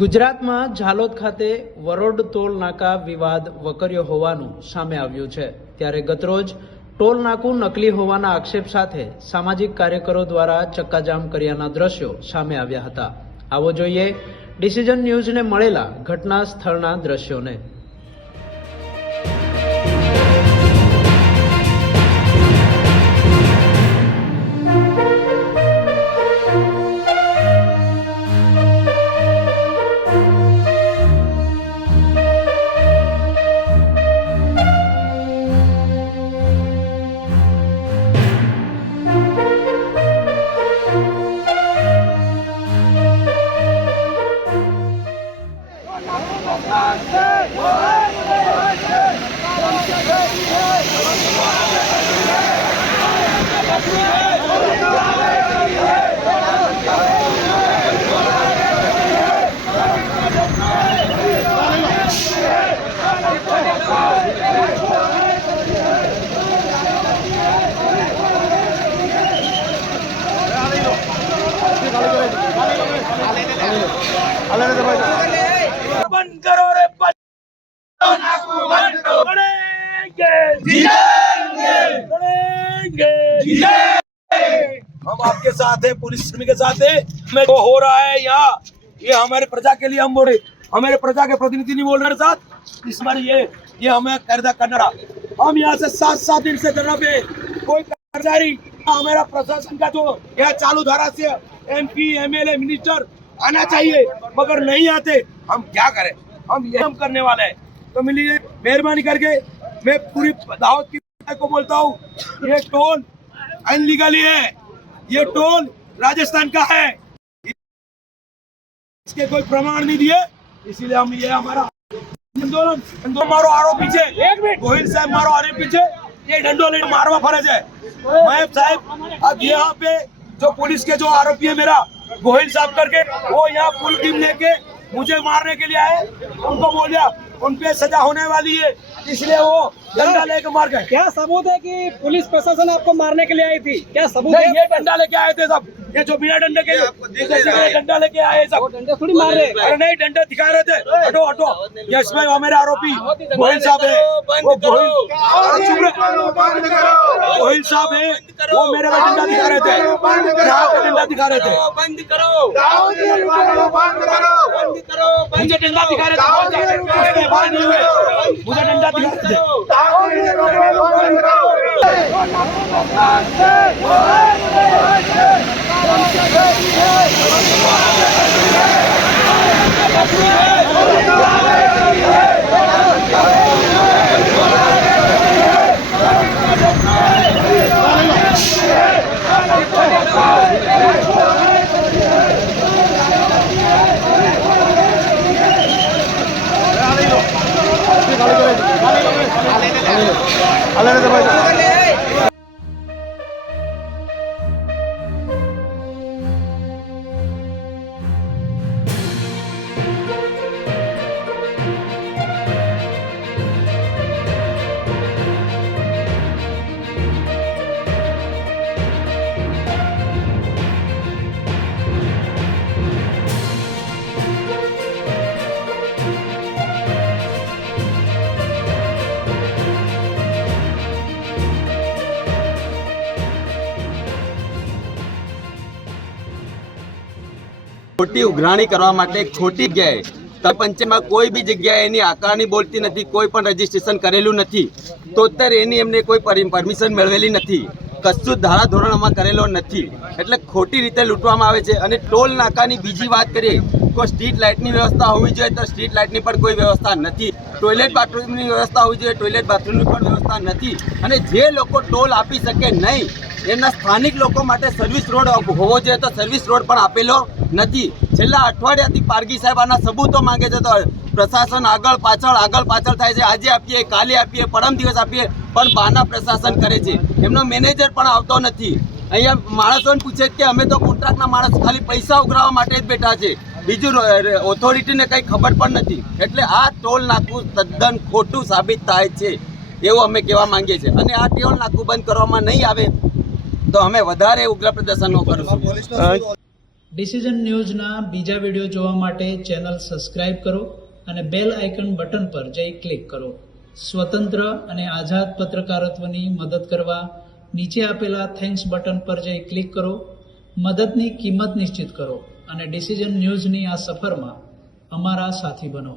ગુજરાતમાં ઝાલોદ ખાતે વરોડ ટોલ નાકા વિવાદ વકર્યો હોવાનું સામે આવ્યું છે। ત્યારે ગતરોજ ટોલ નાકું નકલી હોવાના આક્ષેપ સાથે સામાજિક કાર્યકરો દ્વારા ચક્કાજામ કર્યાના દ્રશ્યો સામે આવ્યા હતા। આવો જોઈએ ડિસિઝન ન્યૂઝને મળેલા ઘટના સ્થળના દ્રશ્યોને। बंद करो रे हम आपके साथ हैं, पुलिस के साथ हैं। मैं जो हो रहा है यहाँ, ये हमारे प्रजा के लिए हम बोल रहे, हमारे प्रजा के प्रतिनिधि नहीं बोल रहे साथ। इस बार ये हमें कर्जा करना, हम यहाँ से 7 दिन से धरना पे, कोई कर्मचारी हमारा प्रशासन का जो यह चालू धारा से MP MLA मिनिस्टर आना चाहिए, मगर नहीं आते। हम क्या करें, हम ये हम करने वाले हैं। तो मिलिए मेहरबानी करके मैं पूरी दावत की को बोलता हूँ, ये टोल अनलीगली है, ये टोल राजस्थान का है, इसके कोई प्रमाण नहीं दिए, इसीलिए हम ये हमारा आंदोलन मारो आरोपी है गोहिल साहब, मारो आरोपी है, ये डंडोले मारवा फर्ज है। मैं साहब अब यहाँ पे जो पुलिस के जो आरोपी है मेरा गोहिल साहब करके, वो यहाँ पूरी टीम लेके मुझे मारने के लिए आए। उनको बोलिया उन पे सजा होने वाली है, इसलिए वो डंडा लेके मार गए। क्या सबूत है कि पुलिस प्रशासन आपको मारने के लिए आई थी? क्या सबूत है? ये डंडा लेके आए थे सब, ये जो बिना डंडे के डंडा लेके आए सब, डंडे थोड़ी मार रहे। अरे नहीं, डंडे दिखा रहे थे। हटो हटो, यश भाई मेरे आरोपी गोहिल साहब है, वो गोहिल साहब है, वो मेरे का डंडा दिखा रहे थे, यहाँ का डंडा दिखा रहे थे। बंद करो, मुझे डंडा दिखा रहे थे, मुझे डंडा दिखा रहे थे। ખોટી ઉઘરાણી કરવા માટે ખોટી જગ્યાએ તબ પંચાયતમાં કોઈ બી જગ્યાએ એની આકારણી બોલતી નથી, કોઈ પણ રજીસ્ટ્રેશન કરેલું નથી, તો અત્યારે એની એમને કોઈ પરમિશન મેળવેલી નથી, કશું ધારાધોરણમાં કરેલો નથી, એટલે ખોટી રીતે લૂંટવામાં આવે છે। અને ટોલ નાકાની બીજી વાત કરીએ, કોઈ સ્ટ્રીટ લાઇટની વ્યવસ્થા હોવી જોઈએ તો સ્ટ્રીટ લાઇટની પણ કોઈ વ્યવસ્થા નથી, ટોયલેટ બાથરૂમની વ્યવસ્થા હોવી જોઈએ, ટોયલેટ બાથરૂમની પણ વ્યવસ્થા નથી, અને જે લોકો ટોલ આપી શકે નહીં એમના સ્થાનિક લોકો માટે સર્વિસ રોડ હોવો જોઈએ તો સર્વિસ રોડ પણ આપેલો નથી। છેલ્લા અઠવાડિયાથી પારગી સાહેબ આના સબૂતો માંગે છે, તો પ્રશાસન આગળ પાછળ થાય છે, આજે આપીએ, કાલે આપીએ, પરમ દિવસ આપીએ, પણ બહાના પ્રશાસન કરે છે, એમનો મેનેજર પણ આવતો નથી। અહીંયા માણસોને પૂછે કે અમે તો કોન્ટ્રાક્ટના માણસ ખાલી પૈસા ઉઘરાવવા માટે જ બેઠા છે, બીજું ઓથોરિટીને કંઈ ખબર પણ નથી, એટલે આ ટોલ નાકું તદ્દન ખોટું સાબિત થાય છે એવું અમે કહેવા માંગીએ છીએ। અને આ ટોલ નાકું બંધ કરવામાં નહીં આવે તો અમે વધારે ઉગ્ર પ્રદર્શનો કરીશું। ડિસિઝન ન્યૂઝના બીજા વિડીયો જોવા માટે ચેનલ સબસ્ક્રાઇબ કરો અને બેલ આઇકન બટન પર જઈ ક્લિક કરો. સ્વતંત્ર અને આઝાદ પત્રકારત્વની મદદ કરવા નીચે આપેલા થેન્ક્સ બટન પર જઈ ક્લિક કરો. મદદની કિંમત નિશ્ચિત કરો અને ડિસિઝન ન્યૂઝની આ સફરમાં અમારા સાથી બનો.